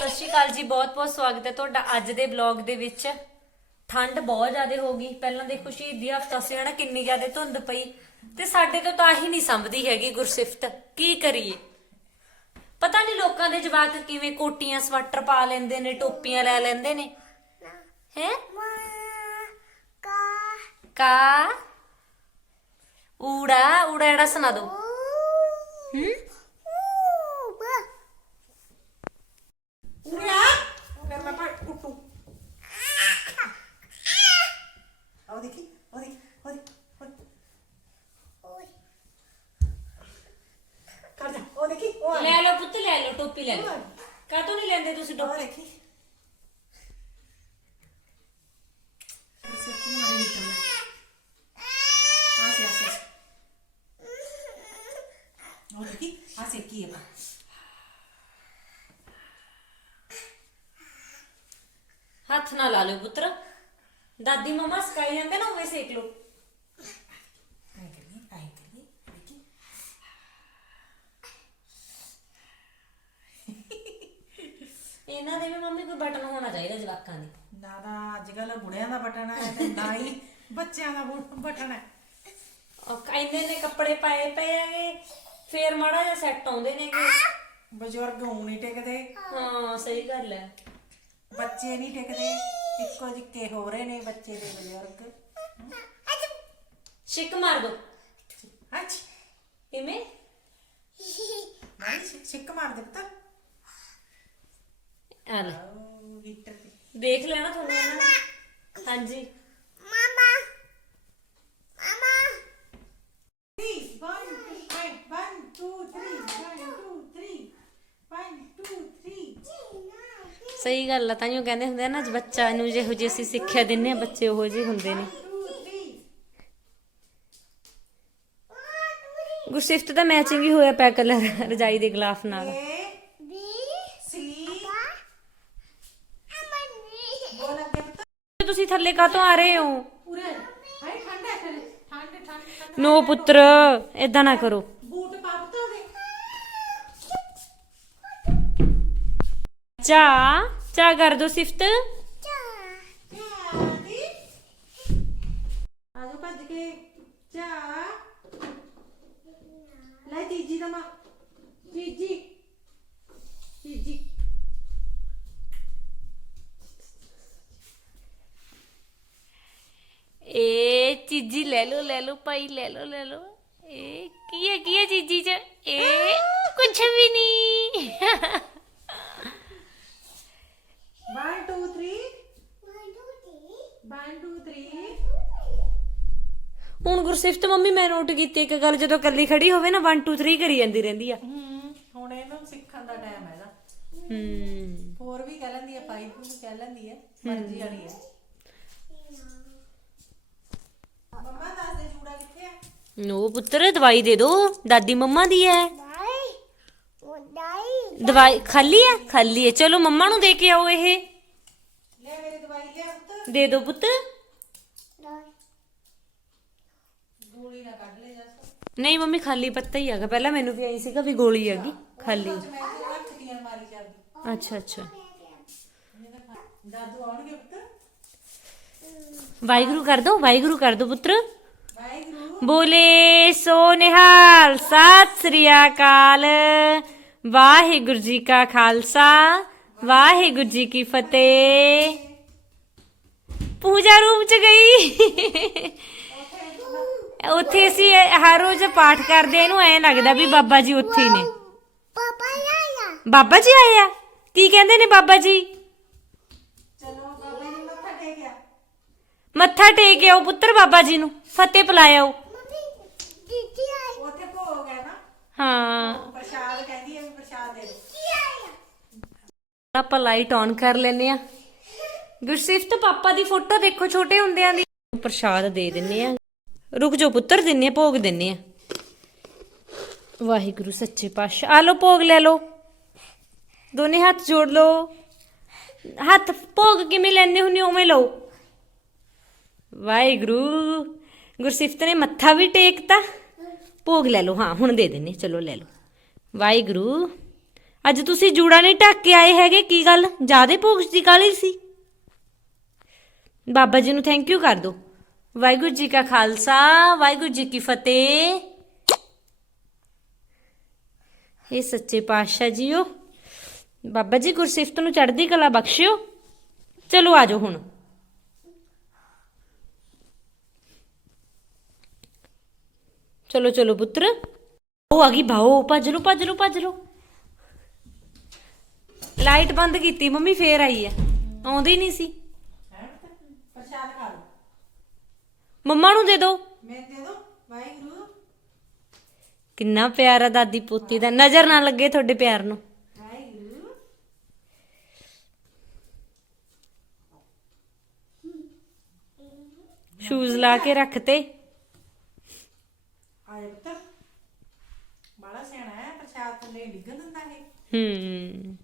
ਸਤਿ ਸ਼੍ਰੀ ਅਕਾਲ ਜੀ ਬਹੁਤ ਬਹੁਤ ਸਵਾਗਤ ਹੈ ਤੁਹਾਡਾ ਅੱਜ ਦੇ ਵਲੌਗ ਦੇ ਵਿੱਚ। ਠੰਡ ਬਹੁਤ ਜ਼ਿਆਦਾ ਹੋ ਗਈ। ਪਹਿਲਾਂ ਦੇਖੋ ਸ਼ਹੀਦੀ ਹਫਤਾ ਸੀ ਨਾ ਕਿੰਨੀ ਜ਼ਿਆਦਾ ਧੁੰਦ ਪਈ। ਤੇ ਸਾਡੇ ਤੋਂ ਤਾਂ ਆਹੀ ਨਹੀਂ ਸੰਭਦੀ ਹੈਗੀ ਗੁਰਸਿਫਤ। ਕੀ ਕਰੀਏ? ਪਤਾ ਨਹੀਂ ਲੋਕਾਂ ਦੇ ਜਵਾਕ ਕਿਵੇਂ ਕੋਟੀਆਂ ਸਵੈਟਰ ਪਾ ਲੈਂਦੇ ਨੇ ਟੋਪੀਆਂ ਲੈ ਲੈਂਦੇ ਨੇ। ਹੈ? ਕਾ। ਊੜਾ ਊੜਾ ਜਿਹੜਾ ਸੁਣਾ ਦੋ। ਹੂੰ ਉਰਿਆ ਫਿਰ ਮੈਂ ਪਾ ਕੁੱਟੂ ਆਹ ਦੇਖੀ ਉਹ ਦੇਖੀ ਉਹ ਦੇਖੀ ਉਹ ਦੇਖੀ। ਕਰ ਜਾ ਉਹ ਦੇਖੀ ਉਹ ਆ ਲੈ ਲਓ ਪੁੱਤ ਲੈ ਲਓ ਟੋਪੀ ਲੈ ਲਓ ਕਾਹਤੋਂ ਨਹੀਂ ਲੈਂਦੇ ਤੁਸੀਂ ਟੋਪੀ ਦੇਖੀ। ਸਿੱਧੀ ਮਾਰੀ ਨਿਕਲਣਾ ਆ ਸੇ ਆ ਸੇ ਉਹ ਦੇਖੀ ਆ ਸੇ ਕੀ ਹੈ ਹੱਥ ਨਾ ਲਾ ਲਿਓ ਪੁੱਤਰ। ਦਾਦੀ ਮਮਾ ਸਕਾਈ ਜਾਂਦੇ ਨਾ ਉਵੇਂ ਸੇਕ ਲਓ ਆਈ ਕਰੀ ਆਈ ਕਰੀ ਦੇਖੀ ਇਹਨਾਂ ਦੇ ਵੀ ਮੰਮੀ ਕੋਈ ਬਟਨ ਹੋਣਾ ਚਾਹੀਦਾ ਜਵਾਕਾਂ ਦੇ। ਨਾ ਦਾ ਅੱਜ ਕੱਲ ਬੁੜਿਆਂ ਦਾ ਬਟਨ ਹੈ ਤੇ ਨਾ ਹੀ ਬੱਚਿਆਂ ਦਾ ਬਟਨ ਹੈ। ਉਹ ਇੰਨੇ ਨੇ ਕੱਪੜੇ ਪਾਏ ਪਏ ਹੈਗੇ ਫੇਰ ਮਾੜਾ ਜਿਹਾ ਸੈੱਟ ਆਉਂਦੇ ਨੇਗੇ ਬਜ਼ੁਰਗ ਹੁਣ ਨਹੀਂ ਟਿਕਦੇ। ਹਾਂ ਸਹੀ ਗੱਲ ਹੈ। ਬੱਚੇ ਨਹੀਂ ਟਿਕਦੇ ਇੱਕੋ ਜਿੱਕੇ ਹੋ ਰਹੇ ਨੇ ਬੱਚੇ ਦੇ ਬਜ਼ੁਰਗ। ਛਿੱਕ ਮਾਰ ਦੋ। ਅੱਛ। ਕਿਵੇਂ? ਨਹੀਂ ਛਿ- ਛਿੱਕ ਮਾਰ ਦੇ ਪੁੱਤ। ਆ ਲੈ। ਆਹ ਹੀਟਰ ਤੇ। ਦੇਖ ਲੈਣਾ ਤੁਹਾਨੂੰ ਇਹਨਾਂ ਨੇ ਹਾਂਜੀ। 3 1 1 2 3 1 2 3 1 2 3 ਸਹੀ ਗੱਲ ਆ ਤਾਂ ਉਹ ਕਹਿੰਦੇ ਹੁੰਦੇ ਆ ਨਾ ਬੱਚਾ ਨੂੰ ਜਿਹੋ ਜਿਹੀ ਅਸੀਂ ਸਿੱਖਿਆ ਦਿੰਨੇ ਆ ਬੱਚੇ ਉਹੋ ਜਿਹੇ ਹੁੰਦੇ ਨੇ। 2 3 ਗੁਰਸਿਫਤ ਦਾ ਮੈਚਿੰਗ ਹੀ ਹੋਇਆ ਪਿਆ ਕਲਰ ਰਜਾਈ ਦੇ ਗਲਾਫ ਨਾਲ A C ਬੋਲ ਅੱਗੇ ਪੁੱਤ ਤੁਸੀਂ ਥੱਲੇ ਕਾਹਤੋਂ ਆ ਰਹੇ ਹੋ? ਪੂਰੇ ਹਾਏ ਠੰਡ ਹੈ ਠੰਡ ਠੰਡ ਠੰਡ ਨੋ ਪੁੱਤਰ ਏਦਾਂ ਨਾ ਕਰੋ। ਬੂਟ ਪਾ ਪੁੱਤ ਉਹਦੇ ਚਾ ਚਾ ਕਰ ਦੋ ਸਿਫਤ। ਚਾਦੀ ਆਜੋ ਭੱਜ ਕੇ। ਚਾ। ਲੈ ਤੀਜੀ ਦਾ ਮਾ ਤੀਜੀ ਏ ਚੀਜੀ ਲੈ ਲਓ ਲੈ ਲਓ ਭਾਈ ਲੈ ਲਓ ਲੈ ਲਓ। ਇਹ ਕੀ ਹੈ ਕੀ ਹੈ ਚੀਜੀ ਚ? ਇਹ ਕੁਝ ਵੀ ਨਹੀਂ। 1 2 3 1 2 3 ਹੁਣ ਗੁਰਸਿਫਤ ਮੰਮੀ ਮੈਂ ਨੋਟ ਕੀਤੀ ਇੱਕ ਗੱਲ ਜਦੋਂ ਕੱਲੀ ਖੜੀ ਹੋਵੇ ਨਾ 1 2 3 ਕਰੀ ਜਾਂਦੀ ਰਹਿੰਦੀ ਆ। ਹੂੰ ਹੁਣ ਇਹਨੂੰ ਸਿੱਖਣ ਦਾ ਟਾਈਮ ਹੈ ਇਹਦਾ ਹੂੰ। ਹੋਰ ਵੀ ਕਹਿ ਲੈਂਦੀ ਹੈ 5 ਵੀ ਕਹਿ ਲੈਂਦੀ ਹੈ ਮਰਜ਼ੀ ਵਾਲੀ ਹੈ ਮੰਮਾ ਦੱਸ ਦੇ ਚੂੜਾ ਕਿੱਥੇ ਹੈ ਨੋ ਪੁੱਤਰ ਦਵਾਈ ਦੇ ਦੋ। ਦਾਦੀ ਮੰਮਾ ਦੀ ਹੈ ਦਵਾਈ? ਖਾਲੀ ਹੈ ਖਾਲੀ ਹੈ ਚਲੋ ਮੰਮਾ ਨੂੰ ਦੇ ਕੇ ਆਓ ਇਹ। ਲੈ ਮੇਰੀ ਦਵਾਈ ਲਿਆ ਪੁੱਤ। ਦੇ ਦਿਓ ਪੁੱਤ। ਗੋਲੀ ਨਾ ਕੱਢ ਲੈ ਜਸ। ਨਹੀਂ ਮੰਮੀ ਖਾਲੀ ਪੱਤਾ ਹੀ ਹੈਗਾ। ਪਹਿਲਾਂ ਮੈਨੂੰ ਵੀ ਆਈ ਸੀਗਾ ਵੀ ਗੋਲੀ ਹੈਗੀ। ਖਾਲੀ। ਮੈਂ ਤੇ ਰੱਖ ਦੀਆਂ ਮਾਰੀ ਚੱਲਦੀ ਅੱਛਾ ਅੱਛਾ। ਦਾਦੂ ਆਉਣਗੇ ਪੁੱਤ। ਵਾਹਿਗੁਰੂ ਕਰ ਦੋ ਵਾਹਿਗੁਰੂ ਕਰ ਦੋ ਪੁੱਤਰ। ਵਾਹਿਗੁਰੂ। ਬੋਲੇ ਸੋ ਨਿਹਾਲ ਸਤਿ ਸ੍ਰੀ ਅਕਾਲ। ਵਾਹਿਗੁਰੂ ਜੀ ਕਾ ਖਾਲਸਾ ਵਾਹਿਗੁਰੂ ਜੀ ਕੀ ਫਤਿਹ। ਪੂਜਾ ਰੂਮ ਚ ਗਈ। ਉੱਥੇ ਅਸੀਂ ਹਰ ਰੋਜ਼ ਪਾਠ ਕਰਦੇ ਇਹਨੂੰ ਐ ਲੱਗਦਾ ਵੀ ਬਾਬਾ ਜੀ ਉੱਥੇ ਨੇ। ਬਾਬਾ ਜੀ ਆਏ ਆ? ਕੀ ਕਹਿੰਦੇ ਨੇ ਬਾਬਾ ਜੀ ਚਲੋ ਬਾਬੇ ਜੀ ਮੱਥਾ ਟੇਕਿਆ ਮੱਥਾ ਟੇਕ ਆਓ ਪੁੱਤਰ ਬਾਬਾ ਜੀ ਨੂੰ ਫਤਿਹ ਪਿਲਾਇਓ ਉੱਥੇ ਭੋਗ ਹੈ ਨਾ? ਹਾਂ। ਪ੍ਰਸ਼ਾਦ ਕਹਿੰਦੀ ਹੈ ਵੀ ਪ੍ਰਸ਼ਾਦ ਦੇ ਦਿਓ। ਆਪਾਂ ਲਾਈਟ ਔਨ ਕਰ ਲੈਨੇ ਆ ਗੁਰਸਿਫਤ ਪਾਪਾ ਦੀ ਫੋਟੋ ਦੇਖੋ ਛੋਟੇ ਹੁੰਦਿਆਂ ਦੀ। ਪ੍ਰਸ਼ਾਦ ਦੇ ਦਿੰਨੇ ਆ ਰੁਕ ਜਾਓ ਪੁੱਤਰ ਦਿੰਨੇ ਆ ਭੋਗ ਦਿੰਨੇ ਆ ਵਾਹਿਗੁਰੂ ਸੱਚੇ ਪਾਤਸ਼ਾਹ। ਆ ਲਓ ਭੋਗ ਲੈ ਲਓ। ਦੋਨੇ ਹੱਥ ਜੋੜ ਲਓ। ਹੱਥ ਭੋਗ ਕਿਵੇਂ ਲੈਣੇ ਹੁੰਨੇ ਉਵੇਂ ਲਓ। ਵਾਹਿਗੁਰੂ। ਗੁਰਸਿਫਤ ਨੇ ਮੱਥਾ ਵੀ ਟੇਕਤਾ। ਭੋਗ ਲੈ ਲਓ। ਹਾਂ, ਹੁਣ ਦੇ ਦਿੰਨੇ। ਚਲੋ ਲੈ ਲਓ। ਵਾਹਿਗੁਰੂ। ਅੱਜ ਤੁਸੀਂ ਜੂੜਾ ਨਹੀਂ ਢੱਕ ਕੇ ਆਏ ਹੈਗੇ, ਕੀ ਗੱਲ? ਜਿਆਦੇ ਭੋਗ ਦੀ ਕਾਲੀ ਸੀ? ਬਾਬਾ ਜੀ ਨੂੰ ਥੈਂਕ ਯੂ ਕਰ ਦਿਓ ਵਾਹਿਗੁਰੂ ਜੀ ਕਾ ਖਾਲਸਾ, ਵਾਹਿਗੁਰੂ ਜੀ ਕੀ ਫਤਿਹ। ਇਹ ਸੱਚੇ ਪਾਤਸ਼ਾਹ ਜੀਓ, ਬਾਬਾ ਜੀ ਗੁਰਸਿਫਤ ਨੂੰ ਚੜ੍ਹਦੀ ਕਲਾ ਬਖਸ਼ਿਓ। ਚਲੋ ਆਜੋ ਹੁਣ। ਚਲੋ ਚਲੋ ਪੁੱਤਰ। ਉਹ ਆ ਗਈ ਭਾਓ ਭੱਜ ਲੋ ਭੱਜ ਲੋ ਭੱਜ ਲੋ ਲਾਈਟ ਬੰਦ ਕੀਤੀ, ਮੰਮੀ ਫੇਰ ਆਈ ਹੈ। ਆਉਂਦੀ ਨਹੀਂ ਸੀ। ਪ੍ਰਸ਼ਾਦ ਖਾ ਲਓ ਮੰਮਾ ਨੂੰ ਦੇ ਦਿਓ ਮੈਂ ਦੇ। ਦੋ ਵਾਹਿਗੁਰੂ ਕਿੰਨਾ ਪਿਆਰ ਆ ਦਾਦੀ ਪੋਤੀ ਦਾ। ਨਜ਼ਰ ਨਾ ਲੱਗੇ ਤੁਹਾਡੇ ਪਿਆਰ ਨੂੰ। ਵਾਹਿਗੁਰੂ ਸ਼ੂਜ਼ ਲਾ ਕੇ ਰੱਖਤੇ। ਆਏ ਪੁੱਤ ਬੜਾ ਸਿਆਣਾ ਹੈ ਪ੍ਰਸ਼ਾਦ ਥੱਲੇ ਡਿੱਗਣ ਦਿੰਦਾ ਹੈ ਹੂੰ।